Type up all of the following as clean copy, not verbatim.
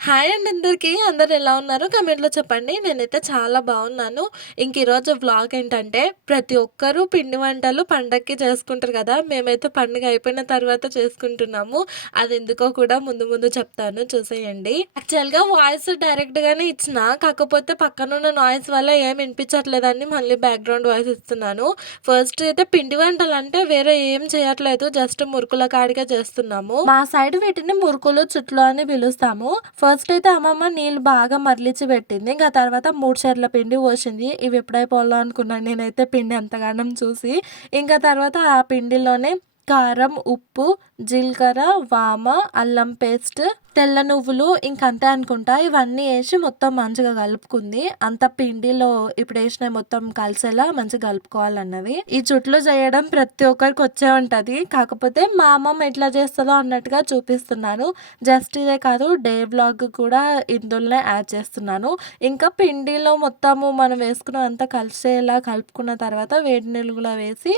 Hi అండి అందరికీ. అందరూ ఎలా ఉన్నారో కామెంట్‌లో చెప్పండి. నేనైతే చాలా బాగున్నాను. ఈరోజు వ్లాగ్ ఏంటంటే ప్రతి ఒక్కరు పిండి వంటలు పండగకి చేసుకుంటారు కదా! మేమైతే పండుగ అయిపోయిన తర్వాత చేసుకుంటున్నాము. అదెందుకో కూడా ముందు ముందు చెప్తాను చూసేయండి. యాక్చువల్‌గా వాయిస్ డైరెక్ట్‌గానే ఇచ్చిన. కాకపోతే పక్కనున్న నాయిస్ వల్ల ఏమి వినిపించట్లేదని మళ్ళీ బ్యాక్‌గ్రౌండ్ వాయిస్ ఇస్తున్నాను. ఫస్ట్ అయితే పిండి వంటలంటే వేరే ఏం చేయట్లేదు. జస్ట్ మురుకుల కాడికే చేస్తున్నాము. మా సైడ్ వీటిని మురుకులు, చుట్లు అని పిలుస్తాము. ఫస్ట్ అయితే అమ్మమ్మ నీళ్ళు బాగా మరిలిచ్చి పెట్టింది. ఇంకా తర్వాత 3 చెర్ల పిండి పోసింది. ఇవి ఎప్పుడైపోవాలో అనుకున్నాను నేనైతే పిండి అంతగానం చూసి. ఇంకా తర్వాత ఆ పిండిలోనే కారం, ఉప్పు, జీలకర్ర, వామ, అల్లం పేస్ట్, తెల్ల నువ్వులు ఇంకంతే అనుకుంటా. ఇవన్నీ వేసి మొత్తం మంచిగా కలుపుకుంది. అంత పిండిలో ఇప్పుడు వేసినవి మొత్తం కలిసేలా మంచిగా కలుపుకోవాలన్నది. ఈ చుట్లు చేయడం ప్రతి ఒక్కరికి వచ్చే ఉంటది. కాకపోతే మా అమ్మమ్మ ఎట్లా చేస్తుందో అన్నట్టుగా చూపిస్తున్నాను. జస్ట్ ఇదే కాదు, డే వ్లాగ్ కూడా ఇందులోనే యాడ్ చేస్తున్నాను. ఇంకా పిండిలో మొత్తము మనం వేసుకున్న అంతా కలిసేలా కలుపుకున్న తర్వాత వేడి నీళ్ళు కూడా వేసి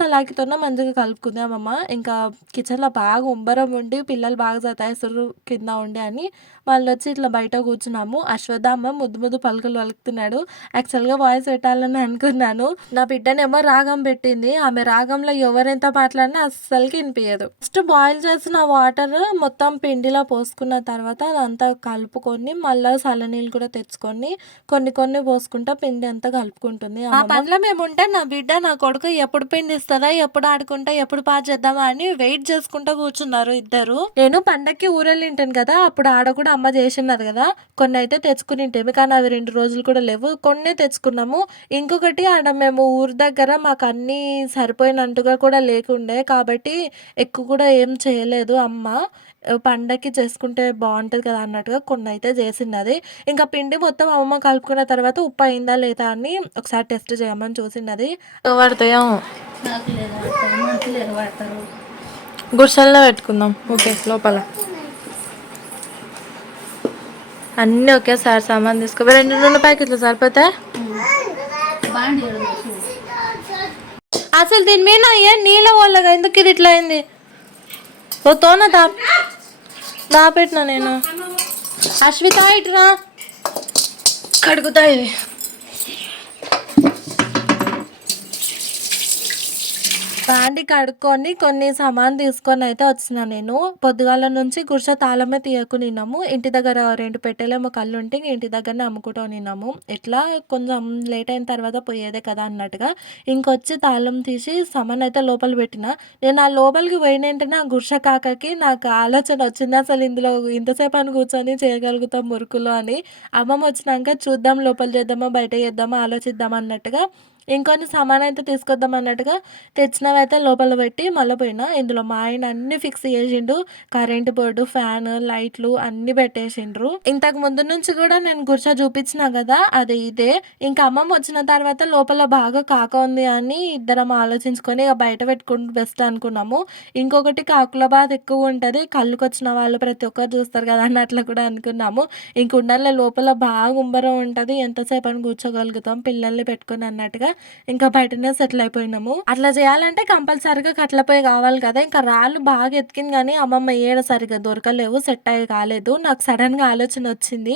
సలాకితోనే మంచిగా కలుపుకుంది అమ్మమ్మ. ఇంకా కిచెన్లో బాగా ఉంబరం ఉండి పిల్లలు బాగా సతాయిస్తారు కింద ఉండి అని వాళ్ళొచ్చి ఇట్లా బయట కూర్చున్నాము. అశ్వత్థామ ముద్దు ముద్దు పలుకులు పలుకుతున్నాడు. యాక్చువల్గా వాయిస్ పెట్టాలని అనుకున్నాను. నా బిడ్డనేమో రాగం పెట్టింది. ఆమె రాగంలో ఎవరెంత మాట్లాడినా అస్సలకి వినిపించదు. ఫస్ట్ బాయిల్ చేసిన వాటర్ మొత్తం పిండిలో పోసుకున్న తర్వాత అదంతా కలుపుకొని మళ్ళీ చల్లనీళ్ళు కూడా తెచ్చుకొని కొన్ని కొన్ని పోసుకుంటా పిండి అంతా కలుపుకుంటుంది. ఆ పనిలో మేము ఉంటే నా బిడ్డ నా కొడుకు ఎప్పుడు పిండి ఇస్తుందా, ఎప్పుడు ఆడుకుంటా, ఎప్పుడు పాటు చేద్దామా అని వెయిట్ చేసుకుంటూ కూర్చున్నారు ఇద్దరు. నేను పండక్కి ఊరెళ్ళింటాను కదా, అప్పుడు ఆడ కూడా అమ్మ చేసినారు కదా, కొన్ని అయితే తెచ్చుకునింటేమి. కానీ అవి 2 రోజులు కూడా లేవు. కొన్ని తెచ్చుకున్నాము. ఇంకొకటి ఆడ మేము ఊరి దగ్గర మాకు అన్నీ సరిపోయినట్టుగా కూడా లేకుండే కాబట్టి ఎక్కువ కూడా ఏం చేయలేదు అమ్మ. పండక్కి చేసుకుంటే బాగుంటుంది కదా అన్నట్టుగా కొన్ని అయితే చేసినది. ఇంకా పిండి మొత్తం అమ్మ కలుపుకున్న తర్వాత ఉప్పు అయిందా లేదా అని ఒకసారి టెస్ట్ చేయమని చూసినది. పడతాయో గుడిసెల్లో పెట్టుకుందాం. ఓకే, లోపల అన్నీ ఒకేసారి సామాన్ తీసుకో. 2 నూనె ప్యాకెట్లు సరిపోతాయి. అసలు దీని మీద ఏ నీళ్ళ వాళ్ళగా ఎందుకు ఇది ఇట్లా అయింది? ఓ తోన దాపెట్టినా నేను. అశ్విత ఇటురా, కడుగుతా ఇది. ప్యాంటీ కడుక్కొని కొన్ని సామాన్ తీసుకొని అయితే వచ్చిన నేను. పొద్దుగాల నుంచి గుడిసె తాళమే తీయకునిన్నాము. ఇంటి దగ్గర 2 పెట్టెలేమో కళ్ళు ఉంటే ఇంటి దగ్గరనే అమ్ముకుంటూ నిన్నాము. ఎట్లా కొంచెం లేట్ అయిన తర్వాత పోయేదే కదా అన్నట్టుగా ఇంకొచ్చి తాళం తీసి సామాన్ అయితే లోపల పెట్టిన. నేను ఆ లోపలికి పోయిన వెంటనే ఆ గుడిసె కాకకి నాకు ఆలోచన వచ్చింది, అసలు ఇందులో ఇంతసేపు అని కూర్చొని చేయగలుగుతాం మురుకులు అని. అమ్మమ్మ వచ్చినాక చూద్దాం, లోపల చేద్దామా బయట చేద్దామా ఆలోచిద్దాం అన్నట్టుగా ఇంకొన్ని సామాన్ అయితే తీసుకొద్దాం అన్నట్టుగా తెచ్చినవైతే లోపల పెట్టి మళ్ళీ పోయినా. ఇందులో మా ఆయన అన్ని ఫిక్స్ చేసిండు. కరెంట్ బోర్డు, ఫ్యాన్, లైట్లు అన్ని పెట్టేసిండ్రు. ఇంతకు ముందు నుంచి కూడా నేను గుర్చా చూపించిన కదా, అది ఇదే. ఇంకా అమ్మమ్మ వచ్చిన తర్వాత లోపల బాగా కాక ఉంది అని ఇద్దరం ఆలోచించుకొని ఇక బయట పెట్టుకుంటూ బెస్ట్ అనుకున్నాము. ఇంకొకటి కాకుల బాధ ఎక్కువ ఉంటుంది, కళ్ళుకి వచ్చిన వాళ్ళు ప్రతి ఒక్కరు చూస్తారు కదా అన్నట్లు కూడా అనుకున్నాము. ఇంక ఉండాలి లోపల బాగా ఉంబరం ఉంటుంది, ఎంతసేపు అని కూర్చోగలుగుతాం పిల్లల్ని పెట్టుకొని అన్నట్టుగా ఇంకా బయటనే సెటిల్ అయిపోయినాము. అట్లా చేయాలంటే కంపల్సరిగా కట్ల పొయ్యి కావాలి కదా. ఇంకా రాళ్ళు బాగా ఎతికింది కానీ అమ్మమ్మ ఏడ సరిగ్గా దొరకలేవు, సెట్ అయ్యి కాలేదు. నాకు సడన్గా ఆలోచన వచ్చింది,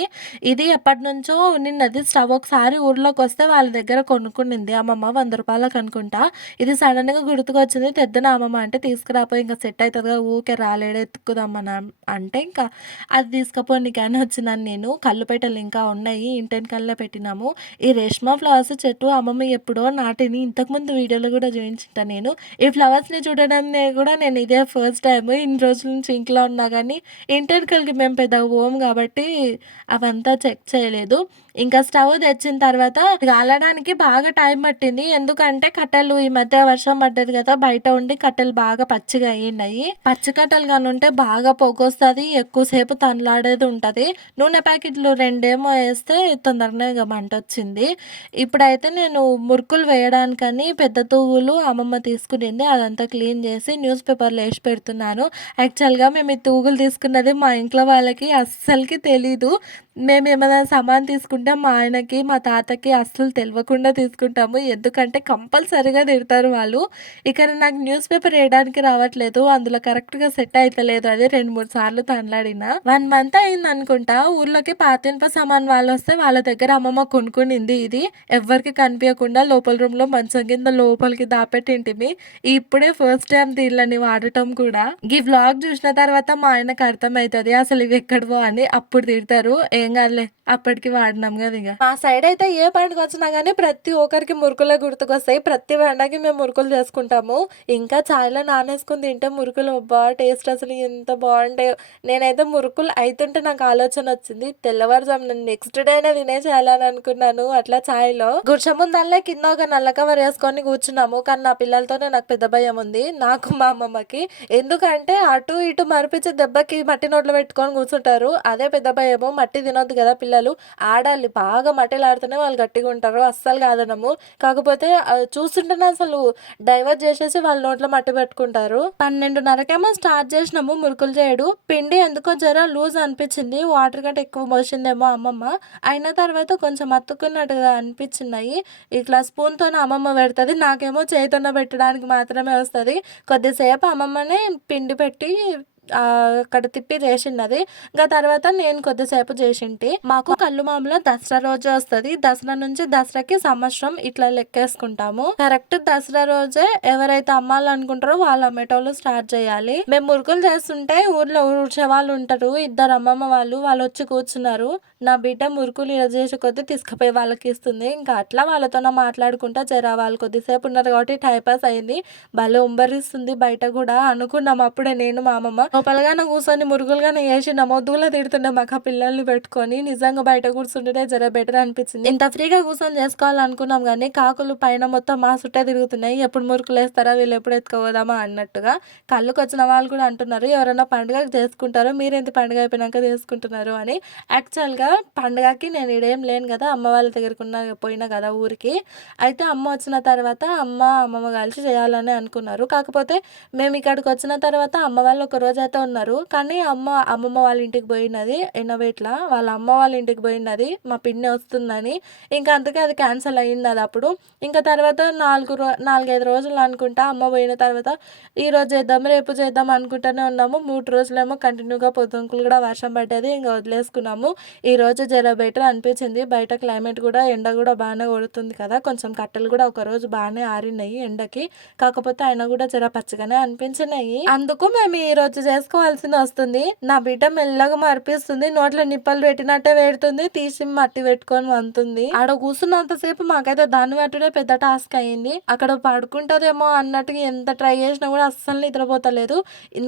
ఇది ఎప్పటి నుంచో నిన్నది స్టవ్ ఒకసారి ఊర్లోకి వస్తే వాళ్ళ దగ్గర కొనుక్కునింది అమ్మమ్మ 100 రూపాయలకు అనుకుంటా. ఇది సడన్గా గుర్తుకొచ్చింది, తెద్దున అమ్మమ్మ అంటే తీసుకురాపోయి ఇంకా సెట్ అవుతుందిగా, ఊకే రాలేడు ఎత్తుకుదామని అంటే ఇంకా అది తీసుకుపోనికని వచ్చినాను నేను. కళ్ళు పెట్టెలు ఇంకా ఉన్నాయి, ఇంటెనకల్లా పెట్టినాము. ఈ రేష్మా ఫ్లవర్స్ చెట్టు అమ్మమ్మ ఎప్పుడో నాటిని, ఇంతకుముందు వీడియోలో కూడా చూపించుంటా నేను. ఈ ఫ్లవర్స్ని చూడడం కూడా నేను ఇదే ఫస్ట్ టైం. ఇన్ని రోజుల నుంచి ఇంట్లో ఉన్నా కానీ ఇంటెనకలకి మేము పెద్దగా పోము కాబట్టి అవంతా చెక్ చేయలేదు. ఇంకా స్టవ్ తెచ్చిన తర్వాత కాలడానికి బాగా టైం పట్టింది. ఎందుకంటే కట్టెలు ఈ మధ్య వర్షం పడ్డది కదా, బయట ఉండి కట్టెలు బాగా పచ్చిగా అయ్యినాయి. పచ్చి కట్టెలు కానీ ఉంటే బాగా పొగొస్తుంది, ఎక్కువసేపు తనలాడేది ఉంటుంది. నూనె ప్యాకెట్లు 2 ఏమో వేస్తే తొందరగా ఇక మంట వచ్చింది. ఇప్పుడైతే నేను మురుకులు వేయడానికని పెద్ద తూగులు అమ్మమ్మ తీసుకునింది, అదంతా క్లీన్ చేసి న్యూస్ పేపర్లో వేసి పెడుతున్నాను. యాక్చువల్గా మేము ఈ తూగులు తీసుకున్నది మా ఇంట్లో వాళ్ళకి అస్సలకి తెలీదు. మేమేమైనా సామాను తీసుకుంటే మా ఆయనకి, మా తాతకి అస్సలు తెలవకుండా తీసుకుంటాము. ఎందుకంటే కంపల్సరీగా తిడతారు వాళ్ళు. ఇక్కడ నాకు న్యూస్ పేపర్ ఏయడానికి రావట్లేదు. అందులో కరెక్ట్‌గా సెట్ అయితలేదు. అది 2, 3 సార్లు తనలాడినా. 1 మంత్ అయిందనుకుంటా. ఊర్లోకి పాత ఇనుప సామాను వాళ్ళొస్తే వాళ్ళ దగ్గర అమ్మమ్మ కొనుక్కునింది ఇది. ఎవ్వరికీ కనిపియకుండా లోపల రూమ్‌లో మంచం కింద లోపలికి దాపెట్టింటిమి. ఇప్పుడే ఫస్ట్ టైమ్ దీళ్ళని వాడటం కూడా. ఈ వ్లాగ్ చూసిన తర్వాత మా ఆయనకు అర్థమైతది అసలు ఇవి ఎక్కడివో అని. అప్పుడు తిడతారు. ఏం కాదులే అప్పటికి వాడినాం కదా ఇక. మా సైడ్ అయితే ఏ పండుగ వచ్చినా గానీ ప్రతి ఒక్కరికి మురుకులే గుర్తుకొస్తాయి. ప్రతి పండగకి మేము మురుకులు చేసుకుంటాము. ఇంకా చాయ్‌లో నానేసుకొని తింటే మురుకులు అబ్బా! టేస్ట్ అసలు ఎంత బావుంటాయో. నేనైతే మురుకులు అయితుంటే నాకు ఆలోచన వచ్చింది. తెల్లవారుజామున నెక్స్ట్ డేనే తినేసేయాలని అనుకున్నాను అట్లా చాయ్‌లో. గుడిసె కింద ఒక నల్ల కవర్ ఏసుకొని కూర్చున్నాము. కానీ నా పిల్లలతోనే నాకు పెద్ద భయం ఉంది. నాకు, మా అమ్మమ్మకి. ఎందుకంటే అటు ఇటు మరిపించి దెబ్బకి మట్టి నోట్లో పెట్టుకొని కూర్చుంటారు. అదే పెద్ద భయము. మట్టి తినొద్దు కదా పిల్లలు. ఆడాలి బాగా మట్టిలాడితేనే వాళ్ళు గట్టిగా ఉంటారు. అస్సలు కాదనము. కాకపోతే చూస్తుంటేనే అసలు డైవర్ట్ చేసేసి వాళ్ళ నోట్లో మట్టి పెట్టుకుంటారు. 12:30కేమో స్టార్ట్ చేసినాము మురుకులు చేయడు. పిండి ఎందుకో జర లూజ్ అనిపించింది. వాటర్ కంటే ఎక్కువ పోసిందేమో అమ్మమ్మ. అయిన తర్వాత కొంచెం అతుక్కున్నట్టుగా అనిపించినాయి. ఇట్లా స్పూన్‌తోనే అమ్మమ్మ పెడతది. నాకేమో చేయితోనే పెట్టడానికి మాత్రమే వస్తది. కొద్దిసేపు అమ్మమ్మనే పిండి పెట్టి అక్కడ తిప్పి చేసిండది. ఇంకా తర్వాత నేను కొద్దిసేపు చేసింటి. మాకు కల్లు మామూలు దసరా రోజే వస్తది. దసరా నుంచి దసరాకి సంవత్సరం ఇట్లా లెక్కేసుకుంటాము. కరెక్ట్ దసరా రోజే ఎవరైతే అమ్మాలనుకుంటారో వాళ్ళు అమ్మేటోళ్ళు స్టార్ట్ చేయాలి. మేము మురుకులు చేస్తుంటే ఊర్లో ఊడ్చే వాళ్ళు ఉంటారు. 2 అమ్మమ్మ వాళ్ళు వచ్చి కూర్చున్నారు. నా బిడ్డ మురుకులు ఇలా చేసే కొద్దీ తీసుకుపోయి వాళ్ళకి ఇస్తుంది. ఇంకా అట్లా వాళ్ళతోనే మాట్లాడుకుంటా జర వాళ్ళు కొద్దిసేపు ఉన్నారు కాబట్టి టైం పాస్ అయింది. భలే ఉంబరిస్తుంది బయట కూడా అనుకున్నాం అప్పుడే నేను మా అమ్మమ్మ. లోపలగానే కూర్చొని మురుగులుగానే వేసిన మొద్దుగులా తిడుతుండే మాకు ఆ పిల్లల్ని పెట్టుకొని. నిజంగా బయట కూర్చుంటేనే జర బెటర్ అనిపించింది. ఇంత ఫ్రీగా కూర్చొని చేసుకోవాలనుకున్నాం కానీ కాకులు పైన మొత్తం మా చుట్టే తిరుగుతున్నాయి. ఎప్పుడు మురుకులు వేస్తారా వీళ్ళు ఎప్పుడు ఎత్తుకోదామా అన్నట్టుగా. కళ్ళుకి వచ్చిన వాళ్ళు కూడా అంటున్నారు ఎవరైనా పండుగ చేసుకుంటారో మీరేంటి పండుగ అయిపోయినాక చేసుకుంటున్నారు అని. యాక్చువల్గా పండుగకి నేను ఇడేం లేను కదా అమ్మ వాళ్ళ దగ్గరకు పోయినా కదా ఊరికి. అయితే అమ్మ వచ్చిన తర్వాత అమ్మమ్మ కలిసి చేయాలని అనుకున్నారు. కాకపోతే మేము ఇక్కడికి వచ్చిన తర్వాత అమ్మ వాళ్ళు ఒక రోజు అయితే ఉన్నారు. కానీ అమ్మమ్మ వాళ్ళ ఇంటికి పోయినది ఎన్నవేట్ల వాళ్ళ అమ్మ వాళ్ళ ఇంటికి పోయినది మా పిన్ని వస్తుందని. ఇంకా అందుకే అది క్యాన్సిల్ అయ్యింది అది అప్పుడు. ఇంకా తర్వాత 4-5 రోజులు అనుకుంటా అమ్మ పోయిన తర్వాత ఈరోజు చేద్దాం రేపు చేద్దాం అనుకుంటూనే ఉన్నాము. 3 రోజులేమో కంటిన్యూగా పొద్దుంకులు కూడా వర్షం పడ్డది. ఇంకా వదిలేసుకున్నాము. ఈరోజు జర బెటర్ అనిపించింది. బయట క్లైమేట్ కూడా ఎండ కూడా బాగానే కొడుతుంది కదా. కొంచెం కట్టెలు కూడా ఒకరోజు బాగానే ఆరినాయి ఎండకి. కాకపోతే అయినా కూడా జర పచ్చగానే అనిపించినాయి. అందుకు మేము ఈరోజు చేసుకోవాల్సింది వస్తుంది. నా బిడ్డ మెల్లగా మరిపిస్తుంది. నోట్లో నిప్పలు పెట్టినట్టే పెడుతుంది. తీసి మట్టి పెట్టుకొని వంతుంది. ఆడ కూర్చున్నంతసేపు మాకైతే దాన్ని పట్టుడే పెద్ద టాస్క్ అయ్యింది. అక్కడ పడుకుంటదేమో అన్నట్టుగా ఎంత ట్రై చేసినా కూడా అస్సలు నిద్రపోతలేదు.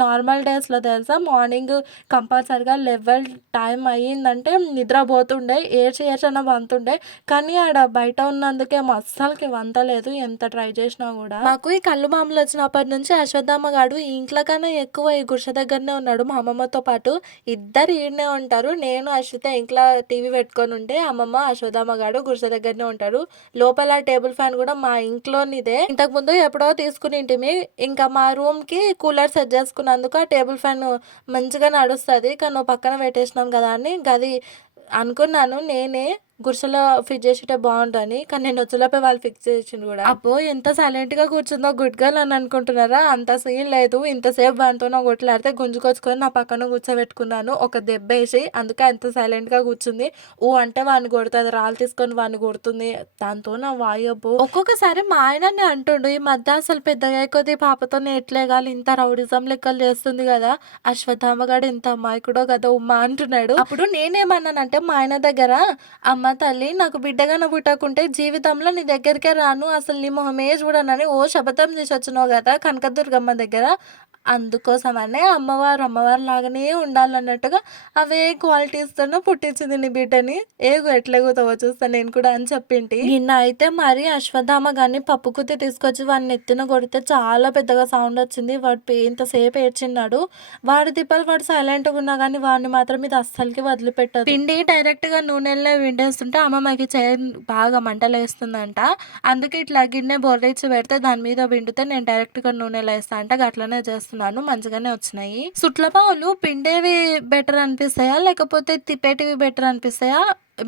నార్మల్ డేస్లో తెలుసా మార్నింగ్ కంపల్సరిగా లెవెల్ టైం అయ్యిందంటే నిద్రపోతుండే. ఏడ్చి వంతుండే. కానీ ఆడ బయట ఉన్నందుకేమో అస్సలకి వంతలేదు ఎంత ట్రై చేసినా కూడా. మాకు ఈ కళ్ళు మామూలు వచ్చినప్పటి నుంచి అశ్వత్థామ గాడు ఈ ఇంట్లో కన్నా ఎక్కువ ఈ గుడిసె దగ్గరనే ఉన్నాడు మా అమ్మమ్మతో పాటు. ఇద్దరు ఈడనే ఉంటారు. నేను అశ్విత ఇంట్లో టీవీ పెట్టుకొని ఉంటే అమ్మమ్మ అశ్వత్థామ గాడు గుడిసె దగ్గరనే ఉంటాడు. లోపల టేబుల్ ఫ్యాన్ కూడా మా ఇంట్లోనిదే. ఇంతకు ముందు ఎప్పుడో తీసుకునింటిమి. ఇంకా మా రూమ్ కి కూలర్ సెట్ చేసుకున్నందుకు ఆ టేబుల్ ఫ్యాన్ మంచిగా నడుస్తుంది. కానీ పక్కన పెట్టేసినాం కదా అని గది అనుకున్నాను నేనే గుడిసెలో ఫిట్ చేసేటే బాగుంటుంది. కానీ నేను వచ్చేలోపే వాళ్ళు ఫిక్స్ చేసిండు కూడా. అబ్బో ఎంత సైలెంట్గా కూర్చుందో గుడ్ గర్ల్ అని అనుకుంటున్నారా? అంత సీన్ లేదు. ఇంతసేపు దాంతో నా కొట్లాడితే గుంజుకొచ్చుకొని నా పక్కన కూర్చోబెట్టుకున్నాను ఒక దెబ్బ వేసి. అందుకే అంత సైలెంట్గా కూర్చుంది. అంటే వాడిని కొడుతుంది రాళ్ళు తీసుకొని వాడిని కొడుతుంది. దాంతో నా వాయబ్బో. ఒక్కొక్కసారి మా ఆయననే అంటుండు ఈ మధ్య అసలు పెద్దగా కొద్ది పాపతోనే ఎట్లేగాలి ఇంత రౌడిజం లెక్కలు చేస్తుంది కదా. అశ్వత్థామగాడు ఎంత అమాయకుడో కదా ఉమ్మా అంటున్నాడు. అప్పుడు నేనేమన్నానంటే మా ఆయన దగ్గర అమ్మ తల్లి నాకు బిడ్డగాన పుట్టకుంటే జీవితంలో నీ దగ్గరికే రాను అసలు నీ మొహమే చూడనని శపథం చేసి వచ్చినావు కదా కనకదుర్గమ్మ దగ్గర. అందుకోసమనే అమ్మవారు లాగానే ఉండాలన్నట్టుగా అవే క్వాలిటీస్తోనే పుట్టించింది నీ బిడ్డని. ఎట్లెగుతావో చూస్తా నేను కూడా అని చెప్పింటి. నిన్న అయితే మరి అశ్వత్థామ గాని పప్పు కుత్తి తీసుకొచ్చి వాడిని ఎత్తిన కొడితే చాలా పెద్దగా సౌండ్ వచ్చింది. వాడు ఇంతసేపు ఏడ్చిన్నాడు. వాడి తిప్పలు వాడు సైలెంట్గా ఉన్నా కానీ వాడిని మాత్రం ఇది అస్సలకి వదిలిపెట్టదు. పిండి డైరెక్ట్గా నూనెల్లో విండేస్తుంటే అమ్మమ్మకి బాగా మంటలు వేస్తుందంట. అందుకే ఇట్లా గిన్నె బొర్రిచ్చి పెడితే దాని మీద విండితే నేను డైరెక్ట్గా నూనెలో వేస్తా అంటే అట్లనే చేస్తున్నాను. చేసుకున్నాను. మంచిగానే వచ్చినాయి. సుట్ల పావులు పిండేవి బెటర్ అనిపిస్తాయా? లేకపోతే తిప్పేటివి బెటర్ అనిపిస్తాయా?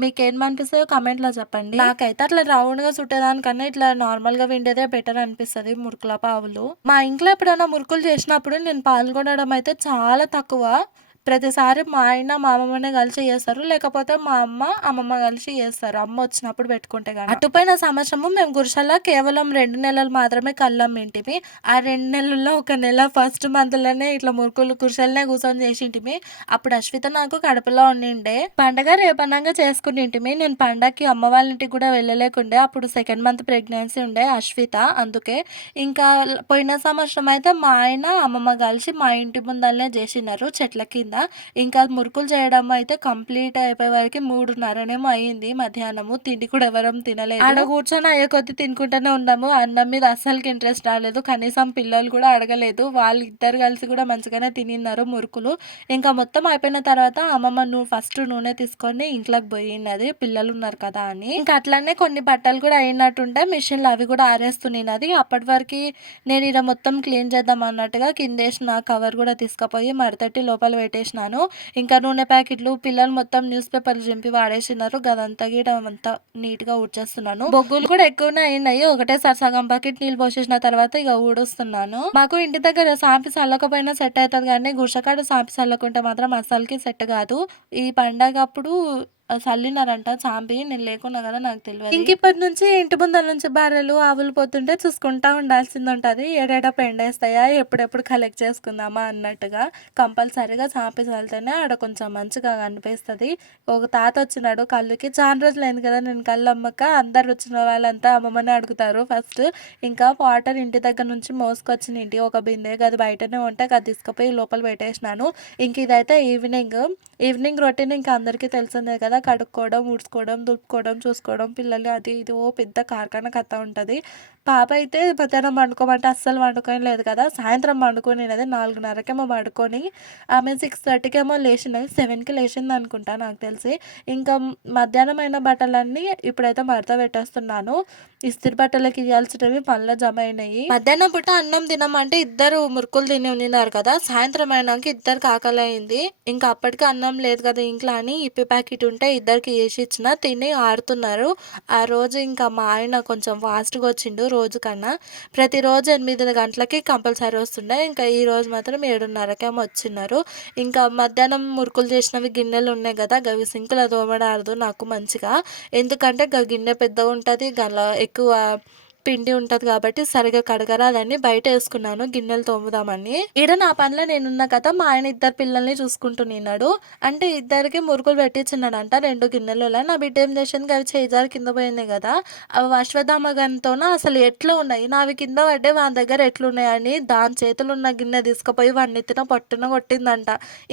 మీకేమనిపిస్తాయో కామెంట్‌లో చెప్పండి. నాకైతే అట్లా రౌండ్‌గా చుట్టేదానికన్నా ఇట్లా నార్మల్‌గా విండేదే బెటర్ అనిపిస్తది మురుకుల పావులు. మా ఇంట్లో ఎప్పుడైనా మురుకులు చేసినప్పుడు నేను పాల్గొనడం అయితే చాలా తక్కువ. ప్రతిసారి మా ఆయన, మా అమ్మమ్మనే కలిసి చేస్తారు. లేకపోతే మా అమ్మ, అమ్మమ్మ కలిసి చేస్తారు. అమ్మ వచ్చినప్పుడు పెట్టుకుంటే గాని. అటుపోయిన సంవత్సరము మేము గుడిసెలో కేవలం 2 నెలలు మాత్రమే కళ్ళమ్మింటిమి. ఆ 2 నెలల్లో ఒక నెల ఫస్ట్ మంత్‌లోనే ఇట్లా మురుకులు గుడిసెలనే కూర్చొని చేసింటిమి. అప్పుడు అశ్విత నాకు కడుపులో ఉండిండే. పండగ రేపనంగా చేసుకునింటిమి. నేను పండగకి అమ్మ వాళ్ళ ఇంటికి కూడా వెళ్ళలేకుండే. అప్పుడు సెకండ్ మంత్ ప్రెగ్నెన్సీ ఉండే అశ్విత. అందుకే. ఇంకా పోయిన సంవత్సరం అయితే మా ఆయన, అమ్మమ్మ కలిసి మా ఇంటి ముందలనే చేసినారు చెట్ల కింద. ఇంకా మురుకులు చేయడం అయితే కంప్లీట్ అయిపోయే వరకి 3:30 అయింది మధ్యాహ్నము. తిండి కూడా ఎవరం తినలేదు. ఆడ కూర్చొని అయ్యే కొద్ది తినుకుంటూనే ఉన్నాము. అన్నం మీద అస్సలకి ఇంట్రెస్ట్ రాలేదు. కనీసం పిల్లలు కూడా అడగలేదు. వాళ్ళిద్దరు కలిసి కూడా మంచిగానే తినిన్నారు మురుకులు. ఇంకా మొత్తం అయిపోయిన తర్వాత అమ్మమ్మ ఫస్ట్ నూనె తీసుకొని ఇంట్లోకి పోయినది పిల్లలు ఉన్నారు కదా అని. ఇంకా అట్లనే కొన్ని బట్టలు కూడా అయినట్టుంటే మిషన్లో అవి కూడా ఆరేస్తున్నది. అప్పటి వరకు నేను ఇలా మొత్తం క్లీన్ చేద్దాం అన్నట్టుగా కిందేసిన కవర్ కూడా తీసుకుపోయి మడతట్టి లోపల పెట్టేసినాను. ఇంకా నూనె ప్యాకెట్లు పిల్లలు మొత్తం న్యూస్ పేపర్లు చింపి వాడేసినారు. గదంతా అంతా నీట్గా ఊడ్చేస్తున్నాను. బొగ్గులు కూడా ఎక్కువనే అయినాయి. ఒకటేసారి సగం బకెట్ నీళ్ళు పోసేసిన తర్వాత ఇక ఊడుస్తున్నాను. మాకు ఇంటి దగ్గర సాంపి చల్లకపోయినా సెట్ అవుతుంది కానీ గుడిసెకాడ సాంపి చల్లకుంటే మాత్రం అస్సలకి సెట్ కాదు. ఈ పండగ అప్పుడు చల్లినారంట చాంపి. నేను లేకున్నా కదా నాకు తెలియదు. ఇంక ఇప్పటి నుంచి ఇంటి ముందర నుంచి బర్రెలు ఆవులు పోతుంటే చూసుకుంటా ఉండాల్సింది ఉంటుంది. ఏడేడా పెండేస్తాయా ఎప్పుడెప్పుడు కలెక్ట్ చేసుకుందామా అన్నట్టుగా. కంపల్సరీగా చాంపి చల్లితేనే ఆడ కొంచెం మంచిగా అనిపిస్తుంది. ఒక తాత వచ్చినాడు కళ్ళుకి. చాలా రోజులు అయింది కదా నేను కళ్ళు అమ్మక. అందరు వచ్చిన వాళ్ళంతా అమ్మమ్మని అడుగుతారు ఫస్ట్. ఇంకా వాటర్ ఇంటి దగ్గర నుంచి మోసుకొచ్చిన ఇంటి ఒక బిందె అది బయటనే ఉంటే అది తీసుకుపోయి లోపల పెట్టేసినాను. ఇంక ఇదైతే ఈవినింగ్ రొటీన్ ఇంకా అందరికీ తెలిసిందే కదా. కడుక్కోవడం, ఊడ్చుకోవడం, దులుపుకోవడం, చూసుకోవడం పిల్లల్ని అది ఇది ఓ పెద్ద కార్ఖానా కథ ఉంటుంది. పాప అయితే మధ్యాహ్నం పండుకోమంటే అస్సలు పండుకొని లేదు కదా. సాయంత్రం పండుకొనినది 4:30కేమో పండుకొని ఆమె 6:30కేమో లేచినది. 7కి లేచింది అనుకుంటా నాకు తెలిసి. ఇంకా మధ్యాహ్నం అయిన బట్టలన్నీ ఇప్పుడైతే మడత పెట్టేస్తున్నాను. ఇస్త్రీ బట్టలకి ఇవ్వాల్సినవి పనులు జమ అయినాయి. మధ్యాహ్నం పూట అన్నం తినమంటే ఇద్దరు మురుకులు తిని ఉన్నారు కదా. సాయంత్రం అయినాక ఇద్దరికి ఆకలి అయింది. ఇంకా అప్పటికి అన్నం లేదు కదా ఇంట్లో అని ఇప్పి ప్యాకెట్ ఉంటే ఇద్దరికి వేసి ఇచ్చిన తిని ఆడుతున్నారు. ఆ రోజు ఇంకా మా ఆయన కొంచెం ఫాస్ట్గా వచ్చిండు రోజు కన్నా. ప్రతిరోజు 8 గంటలకి కంపల్సరీ వస్తుండే. ఇంకా ఈ రోజు మాత్రం 7:30కేమో వచ్చినారు. ఇంకా మధ్యాహ్నం మురుకులు చేసినవి గిన్నెలు ఉన్నాయి కదా గవి సింకులో తోమడారదు నాకు మంచిగా. ఎందుకంటే గిన్నె పెద్దగా ఉంటుంది. గల ఎక్కువ పిండి ఉంటది కాబట్టి సరిగా కడగరాదని బయట వేసుకున్నాను గిన్నెలు తోముదామని. ఈడ నా పనిలో నేనున్నా కదా. మా ఆయన ఇద్దరు పిల్లల్ని చూసుకుంటున్నాడు. అంటే ఇద్దరికి మురుకులు పెట్టించినాడంట 2 గిన్నెలలో. నా బిడ్డ ఏం చేసింది అవి చేజారి కింద పోయింది కదా. అవి అశ్వత్థామ గనితోన అసలు ఎట్లా ఉన్నాయి నావి కింద పడ్డే వాని దగ్గర ఎట్లున్నాయని దాని చేతులు ఉన్న గిన్నె తీసుకుపోయి వాడిని ఎత్తిన పట్టున కొట్టిందంట.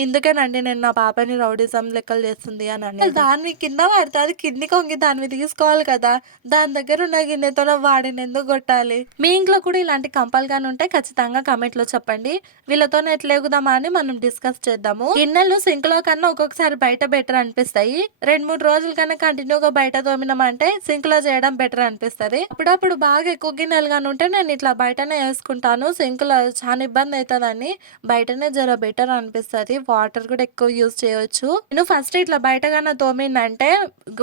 ఇందుకేనండి నేను నా పాపని రౌడిజం లెక్కలు చేస్తుంది అని. దాన్ని కింద పడితే అది కిందికి వంగి దాన్ని తీసుకోవాలి కదా. దాని దగ్గర ఉన్న గిన్నెతో వాడిని ఎందుకు కొట్టాలి? మీ ఇంట్లో కూడా ఇలాంటి కంపల్గానే ఉంటే ఖచ్చితంగా కామెంట్లో చెప్పండి. వీళ్ళతో ఎట్లేగుదామా అని మనం డిస్కస్ చేద్దాము. గిన్నెలు సింక్ లో కన్నా ఒక్కొక్కసారి బయట బెటర్ అనిపిస్తాయి. 2-3 రోజుల కన్నా కంటిన్యూగా బయట తోమినామంటే సింక్ లో చేయడం బెటర్ అనిపిస్తుంది. అప్పుడప్పుడు బాగా ఎక్కువ గిన్నెలు కానీ ఉంటే నేను ఇట్లా బయటనే వేసుకుంటాను. సింక్ లో చాలా ఇబ్బంది అవుతుందని బయటనే జర బెటర్ అనిపిస్తుంది. వాటర్ కూడా ఎక్కువ యూజ్ చేయవచ్చు. నేను ఫస్ట్ ఇట్లా బయటగానే తోమిందంటే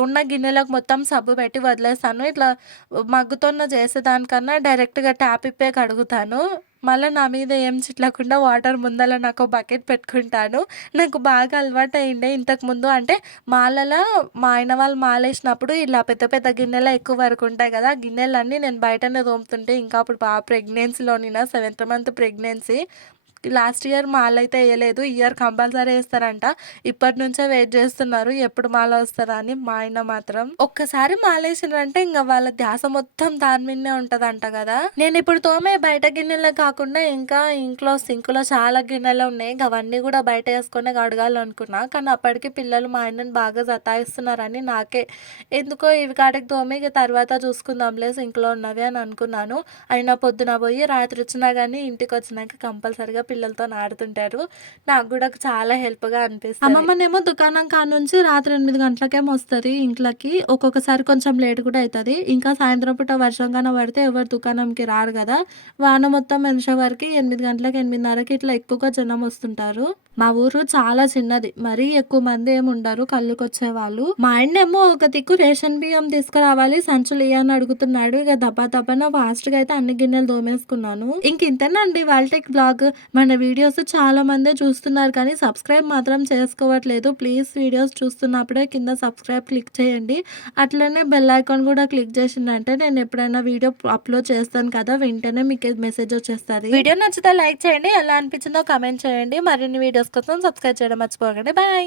ఉన్న గిన్నెలకు మొత్తం సబ్బు పెట్టి వదిలేస్తాను. ఇట్లా మగ్గుతోన్న చేసేదానికన్నా డైరెక్ట్గా ట్యాప్ ఇప్పే కడుగుతాను. మళ్ళీ నా మీద ఏం చిట్లకుండా వాటర్ ముందర నాకు బకెట్ పెట్టుకుంటాను. నాకు బాగా అలవాటు అయిండే ఇంతకుముందు. అంటే మాలలో మా ఆయన వాళ్ళు మాలేసినప్పుడు ఇలా పెద్ద పెద్ద గిన్నెలు ఎక్కువ వరకు ఉంటాయి కదా. గిన్నెలన్నీ నేను బయటనే తోముతుంటే ఇంకా అప్పుడు బాగా ప్రెగ్నెన్సీలోనినా 7th month pregnancy. Last year మాల అయితే వేయలేదు. ఈ ఇయర్ కంపల్సరీ వేస్తారంట. ఇప్పటి నుంచే వెయిట్ చేస్తున్నారు ఎప్పుడు మాల వస్తారా అని. మా ఆయన మాత్రం ఒక్కసారి మాలేసినారంటే ఇంకా వాళ్ళ ధ్యాస మొత్తం దాని మీదనే ఉంటదంట కదా. నేను ఇప్పుడు తోమే బయట గిన్నెలే కాకుండా ఇంకా ఇంట్లో సింకులో చాలా గిన్నెలు ఉన్నాయి. అవన్నీ కూడా బయట వేసుకొని కడగాలనుకున్నా. కానీ అప్పటికి పిల్లలు మా ఆయనని బాగా సతాయిస్తున్నారని నాకే ఎందుకో ఇవి కాడికి తోమి తర్వాత చూసుకుందాంలే సింక్లో ఉన్నవి అని అనుకున్నాను. అయినా పొద్దున పోయి రాత్రి వచ్చినా కానీ ఇంటికి వచ్చినాక కంపల్సరీగా పిల్లలతోని ఆడుతుంటారు. నాకు గూడా చాలా హెల్ప్‌గా అనిపిస్తది. అమ్మమ్మనేమో దుకాణం కాడ్నుంచి రాత్రి 8 గంటలకేమో వస్తది ఇంట్లకి. ఒక్కొక్కసారి కొంచెం లేట్ కూడా అయితది. ఇంకా సాయంత్రం పూట వర్షం గాన పడితే ఎవరు దుకాణంకి రారు గదా! వాన మొత్తం మెలిసే వరకి 8 గంటలకి, 8:30కి ఇట్లా ఎక్కువగా జనం వస్తుంటారు. మా ఊరు చాలా చిన్నది. మరీ ఎక్కువ మంది ఏమి ఉండరు కళ్ళుకొచ్చేవాళ్ళు. మా ఆయన్నేమో ఒక దిక్కు రేషన్ బియ్యం తీసుకురావాలి సంచులియ్యి అని అడుగుతున్నాడు. ఇగ దబా దబాన ఫాస్ట్‌గా అయితే అన్ని గిన్నెలు తోమేసుకున్నాను. ఇంక ఇంతేనండి ఇవాల్టికి వ్లాగ్. మన వీడియోస్ చాలా మందే చూస్తున్నారు కానీ సబ్స్క్రైబ్ మాత్రం చేసుకోవట్లేదు. ప్లీజ్ వీడియోస్ చూస్తున్నప్పుడే కింద సబ్స్క్రైబ్ క్లిక్ చేయండి. అట్లనే బెల్ ఐకాన్ కూడా క్లిక్ చేసిందంటే నేను ఎప్పుడైనా వీడియో అప్‌లోడ్ చేస్తాను కదా! వెంటనే మీకు మెసేజ్ వచ్చేస్తది. వీడియో నచ్చితే లైక్ చేయండి. ఎలా అనిపించిందో కామెంట్ చేయండి. మరిన్ని వీడియోస్ కోసం సబ్స్క్రైబ్ చేయడం మర్చిపోకండి. బాయ్.